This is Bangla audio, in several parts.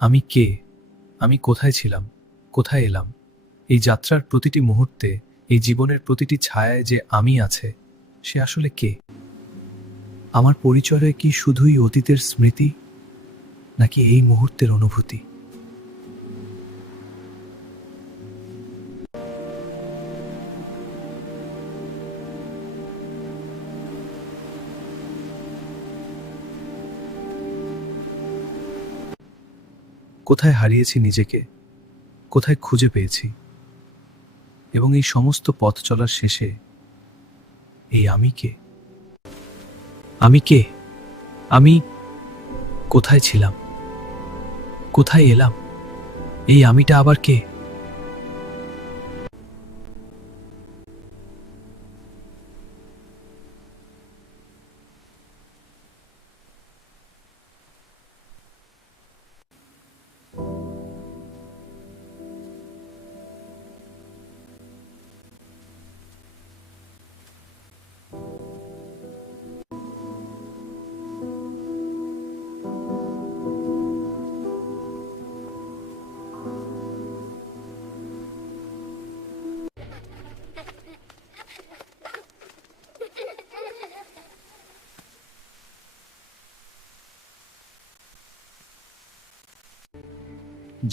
আমি কে? আমি কোথায় ছিলাম? কোথায় এলাম? এই যাত্রার প্রতিটি মুহূর্তে, এই জীবনের প্রতিটি ছায়ায় যে আমি আছে, সে আসলে কে? আমার পরিচয় কি শুধুই অতীতের স্মৃতি, নাকি এই মুহূর্তের অনুভূতি? কোথায় হারিয়েছি নিজেকে, কোথায় খুঁজে পেয়েছি, এবং এই সমস্ত পথ চলার শেষে এই আমি কে? আমি কে? আমি কোথায় ছিলাম? কোথায় এলাম? এই আমিটা আবার কে?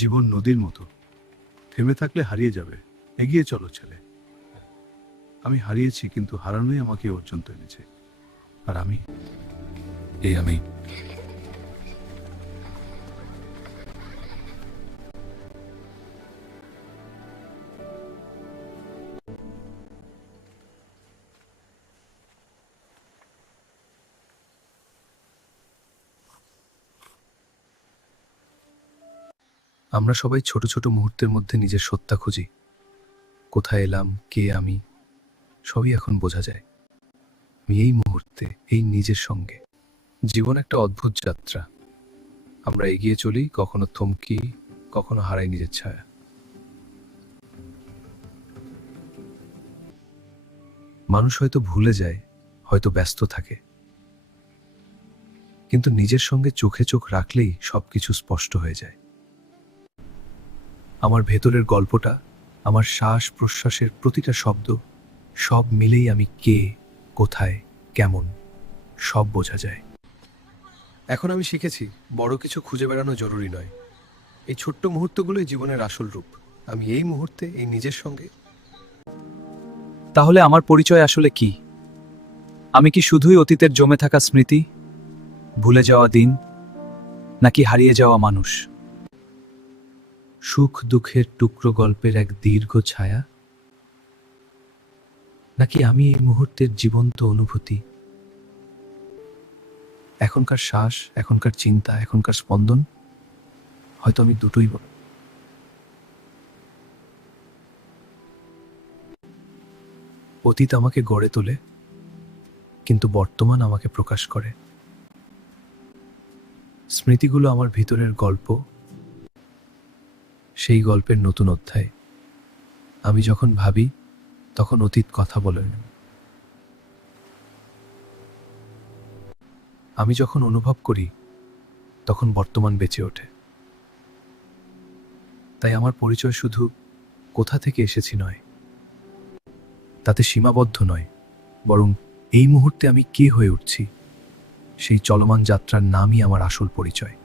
জীবন নদীর মতো, থেমে থাকলে হারিয়ে যাবে। এগিয়ে চলো ছেলে। আমি হারিয়েছি, কিন্তু হারানোই আমাকে এ পর্যন্ত এনেছে। আর আমি, এই আমি। আমরা সবাই ছোট ছোট মুহূর্তের মধ্যে নিজের সত্তা খুঁজি। কোথায় এলাম, কে আমি, সবই এখন বোঝা যায়। আমি এই মুহূর্তে, এই নিজের সঙ্গে। জীবন একটা অদ্ভুত যাত্রা। আমরা এগিয়ে চলি, কখনো থমকি, কখনো হারাই নিজের ছায়া। মানুষ হয়তো ভুলে যায়, হয়তো ব্যস্ত থাকে, কিন্তু নিজের সঙ্গে চোখে চোখ রাখলেই সবকিছু স্পষ্ট হয়ে যায়। আমার ভেতরের গল্পটা, আমার শ্বাস প্রশ্বাসের প্রতিটা শব্দ, সব মিলেই আমি কে, কোথায়, কেমন, সব বোঝা যায়। এখন আমি শিখেছি, বড় কিছু খুঁজে বেড়ানো জরুরি নয়। এই ছোট্ট মুহূর্তগুলোই জীবনের আসল রূপ। আমি এই মুহূর্তে, এই নিজের সঙ্গে। তাহলে আমার পরিচয় আসলে কি? আমি কি শুধুই অতীতের জমে থাকা স্মৃতি, ভুলে যাওয়া দিন, নাকি হারিয়ে যাওয়া মানুষ? সুখ দুঃখের টুকরো গল্পের এক দীর্ঘ ছায়া, নাকি আমি এই মুহূর্তের জীবন্ত অনুভূতি? এখনকার শ্বাস, এখনকার চিন্তা, এখনকার স্পন্দন, হয়তো আমি দুটোই। অতীত আমাকে গড়ে তোলে, কিন্তু বর্তমান আমাকে প্রকাশ করে। স্মৃতিগুলো আমার ভিতরের গল্প, সেই গল্পের নতুন অধ্যায়। আমি যখন ভাবি, তখন অতীত কথা বলে। আমি যখন অনুভব করি, তখন বর্তমান বেঁচে ওঠে। তাই আমার পরিচয় শুধু কোথা থেকে এসেছি নয়, তাতে সীমাবদ্ধ নয়, বরং এই মুহূর্তে আমি কে হয়ে উঠছি, সেই চলমান যাত্রার নামই আমার আসল পরিচয়।